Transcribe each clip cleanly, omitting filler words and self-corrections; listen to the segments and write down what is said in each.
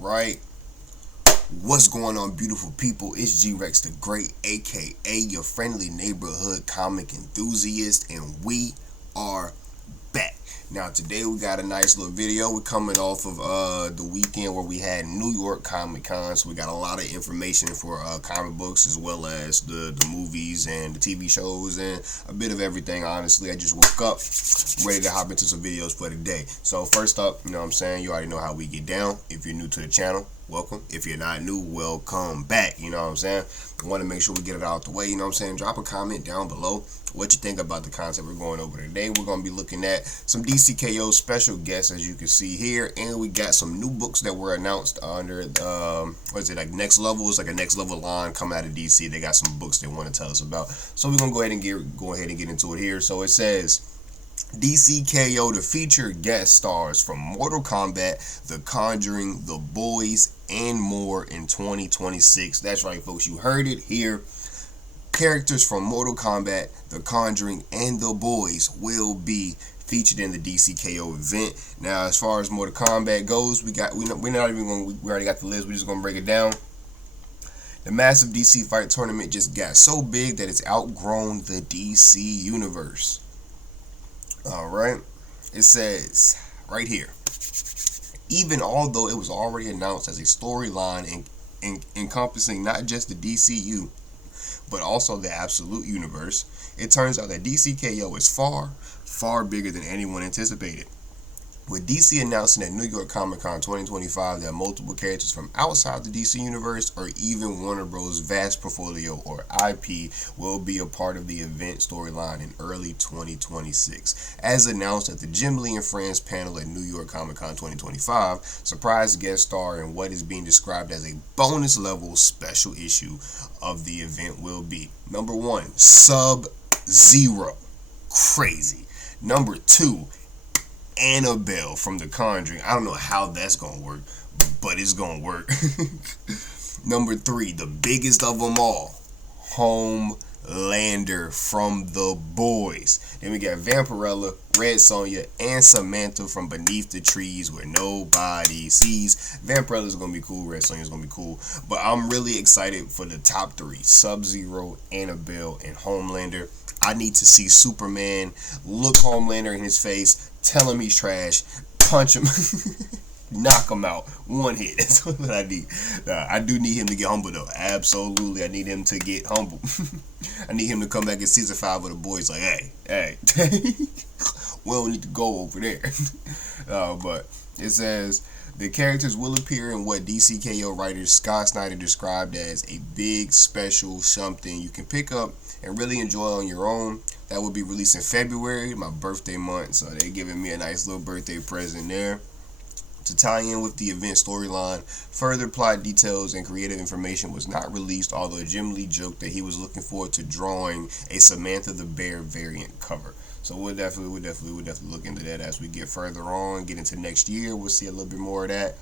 Alright. What's going on, beautiful people? It's Grex the Great, aka your friendly neighborhood comic enthusiast, and we are back. Now today we got a nice little video. We're coming off of the weekend where we had New York Comic Con, so we got a lot of information for comic books as well as the movies and the TV shows and a bit of everything. Honestly, I just woke up ready to hop into some videos for today. So first up, you know what I'm saying, you already know how we get down. If you're new to the channel, welcome. If you're not new, welcome back. You know what I'm saying? I want to make sure we get it out the way. You know what I'm saying? Drop a comment down below what you think about the concept we're going over today. We're going to be looking at some DCKO special guests, as you can see here, and we got some new books that were announced under what is it, like Next Level? It's like a Next Level line coming out of DC. They got some books they want to tell us about, so we're gonna go ahead and get into it here. So it says DCKO to feature guest stars from Mortal Kombat, The Conjuring, The Boys, and more in 2026. That's right, folks. You heard it here. Characters from Mortal Kombat, The Conjuring, and The Boys will be featured in the DCKO event. Now, as far as Mortal Kombat goes, we already got the list. We're just gonna break it down. The massive DC fight tournament just got so big that it's outgrown the DC universe. Alright, it says right here, even although it was already announced as a storyline encompassing not just the DCU, but also the absolute universe, it turns out that DCKO is far, far bigger than anyone anticipated. With DC announcing at New York Comic Con 2025 that multiple characters from outside the DC universe or even Warner Bros. Vast portfolio or IP will be a part of the event storyline in early 2026. As announced at the Jim Lee and Friends panel at New York Comic Con 2025, surprise guest star in what is being described as a bonus level special issue of the event will be: number 1, Sub-Zero. Crazy. Number 2, Annabelle from The Conjuring. I don't know how that's gonna work, but it's gonna work. Number 3, the biggest of them all, Homelander from The Boys. Then we got Vampirella, Red Sonja, and Samantha from Beneath the Trees Where Nobody Sees. Vampirella is gonna be cool. Red Sonja is gonna be cool. But I'm really excited for the top 3: Sub-Zero, Annabelle, and Homelander. I need to see Superman look Homelander in his face, tell him he's trash, punch him, knock him out, one hit. That's what I need. I do need him to get humble, though. Absolutely, I need him to get humble. I need him to come back in season 5 with the boys like, hey, we don't need to go over there. But it says the characters will appear in what DCKO writer Scott Snyder described as a big special something you can pick up and really enjoy on your own. That will be released in February, my birthday month, so they're giving me a nice little birthday present there. To tie in with the event storyline, further plot details and creative information was not released, although Jim Lee joked that he was looking forward to drawing a Samantha the Bear variant cover. So we'll definitely look into that as we get further on, get into next year. We'll see a little bit more of that.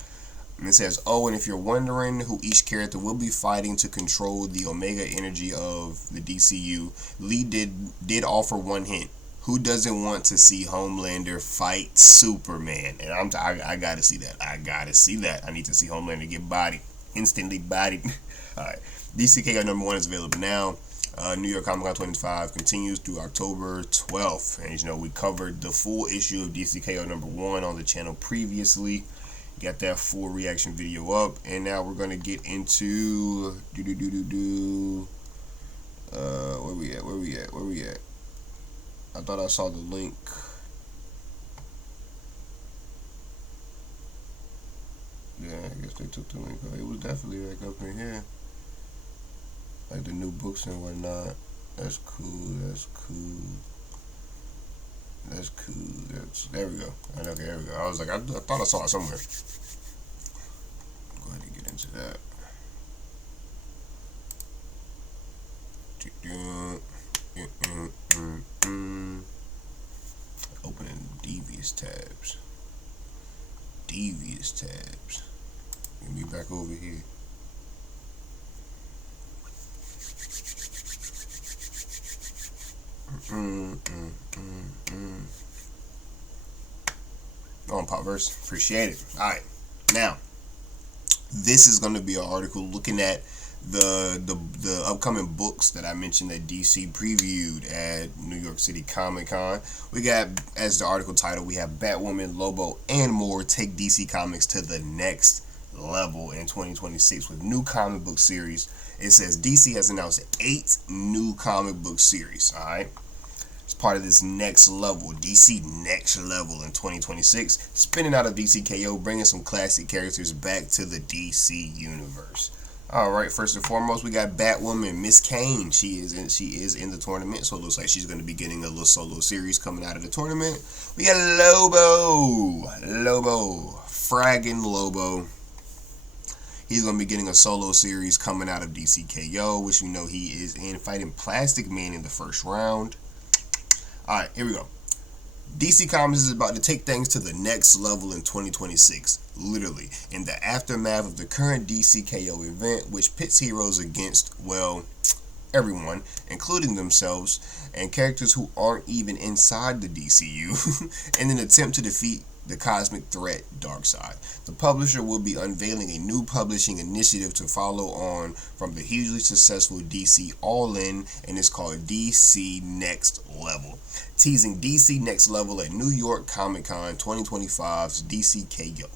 And it says, oh, and if you're wondering who each character will be fighting to control the Omega energy of the DCU, Lee did offer one hint. Who doesn't want to see Homelander fight Superman? And I gotta see that. I need to see Homelander get bodied, instantly bodied. All right, DCKO number 1 is available now. New York Comic Con 25 continues through October 12th. And you know, we covered the full issue of DCKO number 1 on the channel previously. Got that full reaction video up, and now we're gonna get into where we at? I thought I saw the link. Yeah, I guess they took the link. It was definitely like up in here, like the new books and whatnot. That's cool. There we go. Okay, there we go. I was like, I thought I saw it somewhere. Go ahead and get into that. Opening devious tabs. Get me back over here. On Popverse, appreciate it. All right, now This is going to be an article looking at the upcoming books that I mentioned that DC previewed at New York City Comic Con. We got, as the article title, we have Batwoman, Lobo, and more take DC Comics to the next level in 2026 with new comic book series. It says DC has announced 8 new comic book series. All right. It's part of this next level, DC Next Level in 2026, spinning out of DCKO, bringing some classic characters back to the DC universe. All right, first and foremost, we got Batwoman, Miss Kane. She is in the tournament, so it looks like she's going to be getting a little solo series coming out of the tournament. We got Lobo, fragging Lobo. He's going to be getting a solo series coming out of DCKO, which we know he is in, fighting Plastic Man in the first round. Alright, here we go. DC Comics is about to take things to the next level in 2026, literally, in the aftermath of the current DCKO event, which pits heroes against, well, everyone, including themselves, and characters who aren't even inside the DCU, in an attempt to defeat the cosmic threat Darkseid. The publisher will be unveiling a new publishing initiative to follow on from the hugely successful DC All-In, and it's called DC Next Level. Teasing DC Next Level at New York Comic Con 2025's DCKO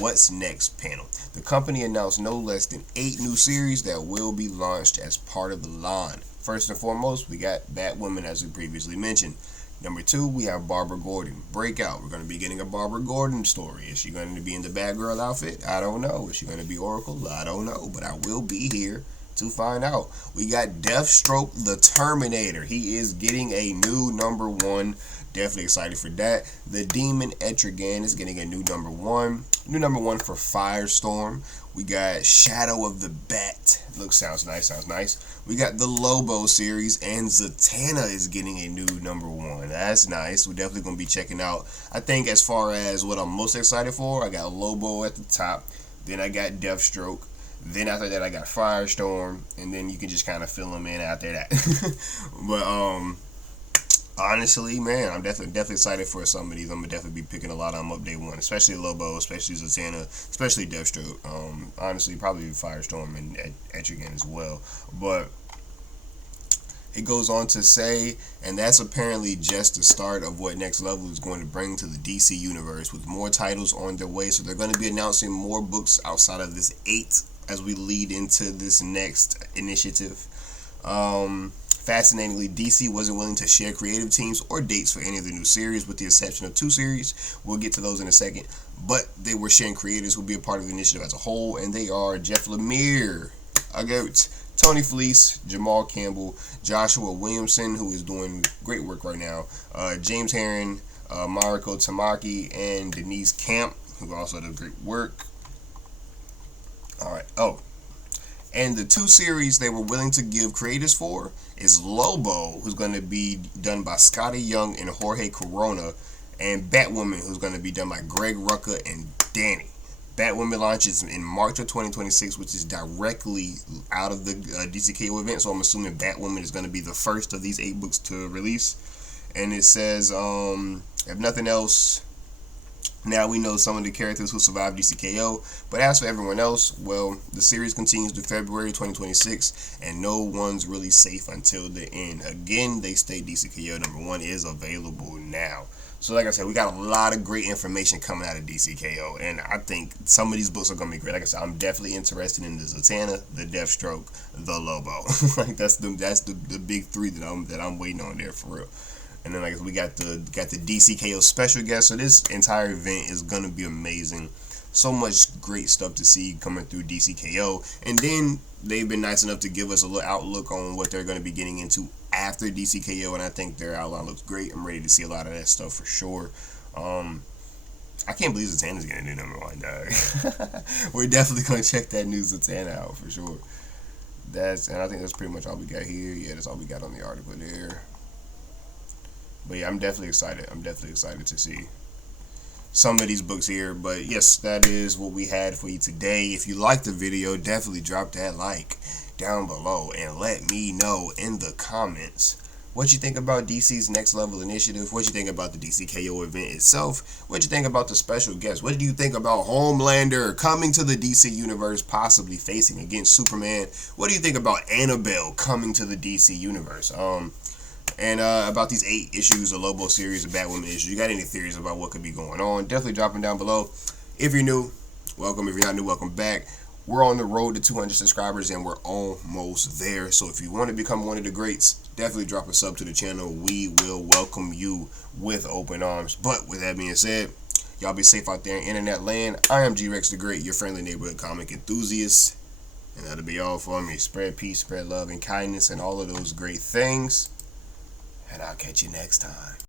What's Next panel. The company announced no less than 8 new series that will be launched as part of the line. First and foremost, we got Batwoman, as we previously mentioned. Number 2, we have Barbara Gordon. Breakout. We're going to be getting a Barbara Gordon story. Is she going to be in the Batgirl outfit? I don't know. Is she going to be Oracle? I don't know. But I will be here to find out. We got Deathstroke the Terminator. He is getting a new number 1. Definitely excited for that. The Demon Etrigan is getting a new number 1. New number 1 for Firestorm. We got Shadow of the Bat. Sounds nice. We got the Lobo series, and Zatanna is getting a new number 1. That's nice. We're definitely going to be checking out. I think as far as what I'm most excited for, I got Lobo at the top. Then I got Deathstroke. Then after that, I got Firestorm. And then you can just kind of fill them in after that. But, honestly, man, I'm definitely excited for some of these. I'm gonna definitely be picking a lot of them up day one, especially Lobo, especially Zatanna, especially Deathstroke. Honestly, probably Firestorm and Etrigan as well. But it goes on to say, and that's apparently just the start of what Next Level is going to bring to the DC universe, with more titles on their way. So they're going to be announcing more books outside of this 8 as we lead into this next initiative. Fascinatingly, DC wasn't willing to share creative teams or dates for any of the new series, with the exception of 2 series. We'll get to those in a second. But they were sharing creators who will be a part of the initiative as a whole, and they are Jeff Lemire, Tony Fleece, Jamal Campbell, Joshua Williamson, who is doing great work right now, James Herron, Mariko Tamaki, and Denise Camp, who also does great work. Alright, and the 2 series they were willing to give creators for is Lobo, who's going to be done by Scotty Young and Jorge Corona, and Batwoman, who's going to be done by Greg Rucka and Danny. Batwoman launches in March of 2026, which is directly out of the DCKO event, so I'm assuming Batwoman is going to be the first of these 8 books to release. And it says, if nothing else, now we know some of the characters who survived DCKO, but as for everyone else, well, the series continues to February 2026, and no one's really safe until the end. Again, they state DCKO number 1 is available now. So like I said, we got a lot of great information coming out of DCKO, and I think some of these books are going to be great. Like I said, I'm definitely interested in the Zatanna, the Deathstroke, the Lobo. Like that's the big 3 that I'm waiting on there for real. And then like we got the DCKO special guest. So this entire event is gonna be amazing. So much great stuff to see coming through DCKO. And then they've been nice enough to give us a little outlook on what they're gonna be getting into after DCKO, and I think their outline looks great. I'm ready to see a lot of that stuff for sure. I can't believe Zatanna's getting a new number 1, dog. We're definitely gonna check that new Zatanna out for sure. And I think that's pretty much all we got here. Yeah, that's all we got on the article there. But yeah, I'm definitely excited. I'm definitely excited to see some of these books here. But yes, that is what we had for you today. If you liked the video, definitely drop that like down below and let me know in the comments what you think about DC's Next Level initiative, what you think about the DCKO event itself, what you think about the special guests, what do you think about Homelander coming to the DC universe, possibly facing against Superman, what do you think about Annabelle coming to the DC universe, and about these 8 issues of Lobo series of Batwoman issues. You got any theories about what could be going on? Definitely drop them down below. If you're new, welcome. If you're not new, welcome back. We're on the road to 200 subscribers, and we're almost there. So if you want to become one of the greats, definitely drop a sub to the channel. We will welcome you with open arms. But with that being said, y'all be safe out there in internet land. I am Grex the Great, your friendly neighborhood comic enthusiast. And that'll be all for me. Spread peace, spread love, and kindness, and all of those great things. And I'll catch you next time.